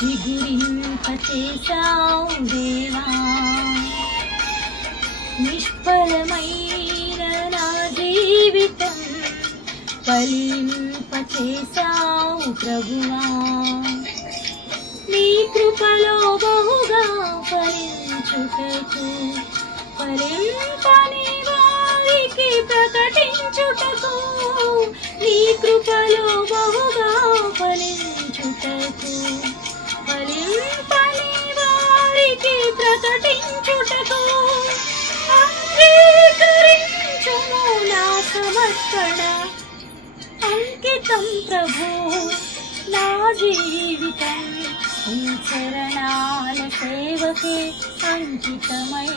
చిగురింపచేశావు దేవా. నిష్ఫలమైన నా జీవితం ఫలింపచేశావు ప్రభువా. నీ కృపలో బహుగా ఫలించుటకు, ఫలింపని వారికి ప్రకటించుటకు, నీ కృపలో బహుగా ఫలించుటకు, ఫలింపని వారికి ప్రకటించుటకు అంగీకరించుము నా సమర్పణ అంకితం ప్రభు. నా జీవితం నీ చరణాల సేవకే అంకితమై